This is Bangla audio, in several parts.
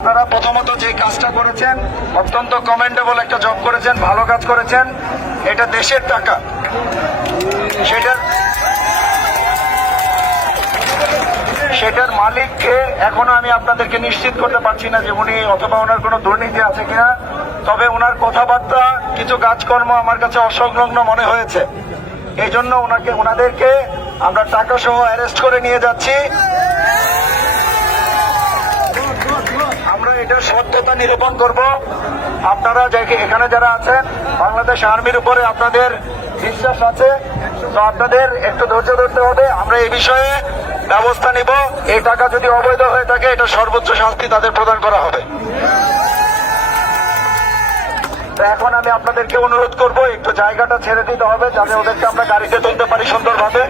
আপনারা প্রথমত যে কাজটা করেছেন অত্যন্ত কমেন্ডেবল একটা জব করেছেন ভালো কাজ করেছেন এটা দেশের টাকা সেটার সেটার মালিককে এখনো আমি আপনাদেরকে নিশ্চিত করতে পারছি না যে উনি অথবা ওনার কোনো দুর্নীতি আছে কিনা তবে ওনার কথাবার্তা কিছু কাজকর্ম আমার কাছে অসংলগ্ন মনে হয়েছে এই জন্য ওনাকে ওনাদেরকে আমরা টাকা সহ অ্যারেস্ট করে নিয়ে যাচ্ছি এটা সত্যতা নিরূপণ করব আপনারা এখানে যারা আছেন বাংলাদেশ আর্মির উপরে আপনাদের বিশ্বাস আছে তো আপনাদের একটু ধৈর্য ধরতে হবে আমরা এই বিষয়ে ব্যবস্থা নিব এই টাকা যদি অবৈধ হয়ে থাকে এটা সর্বোচ্চ শাস্তি তাদের প্রদান করা হবে এখন আমি আপনাদেরকে অনুরোধ করব একটু জায়গাটা ছেড়ে দিতে হবে যাতে ওদেরকে আমরা গাড়িতে তুলতে পারি সুন্দরভাবে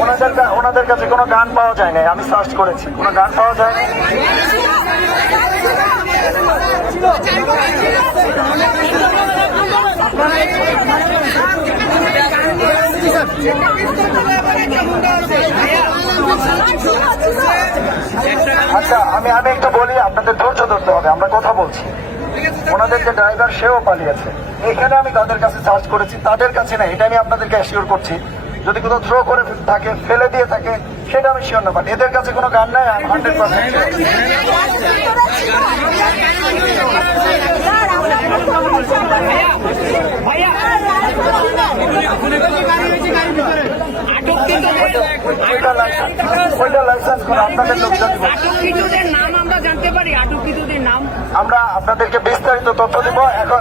ওনাদের ওনাদের কাছে কোনো গান পাওয়া যায় না আমি সার্চ করেছি কোনো গান পাওয়া যায় না আচ্ছা আমি আমি একটু বলি আপনাদের ধৈর্য ধরতে হবে আমরা কথা বলছি ওনাদের যে ড্রাইভার সেও পালিয়েছে এখানে আমি তাদের কাছে চার্জ করেছি তাদের কাছে না এটা আমি আপনাদেরকে অ্যাসিওর করছি যদি কোথাও থ্রো করে থাকে ফেলে দিয়ে থাকে সেটা আমি শিওর না এদের কাছে কোনো গান নাই হান্ড্রেড পার্সেন্ট লাইসেন্স লাইসেন্স আপনাদের লোক প্রকৃতদের নাম আমরা আপনাদেরকে বিস্তারিত তথ্য দিব এখন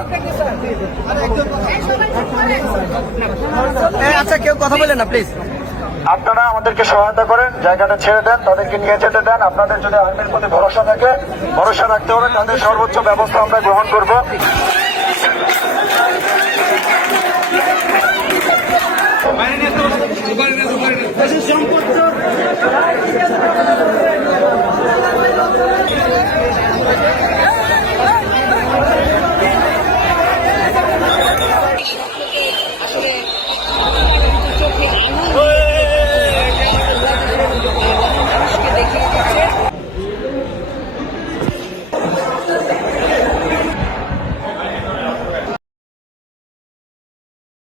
আচ্ছা কেউ কথা বলেন না প্লিজ আপনারা আমাদেরকে সহায়তা করেন জায়গাটা ছেড়ে দেন তাদেরকে নিয়ে যেতে দেন আপনাদের যদি আর্মির প্রতি ভরসা থাকে ভরসা রাখতে হবে তাদের সর্বোচ্চ ব্যবস্থা আমরা গ্রহণ করবো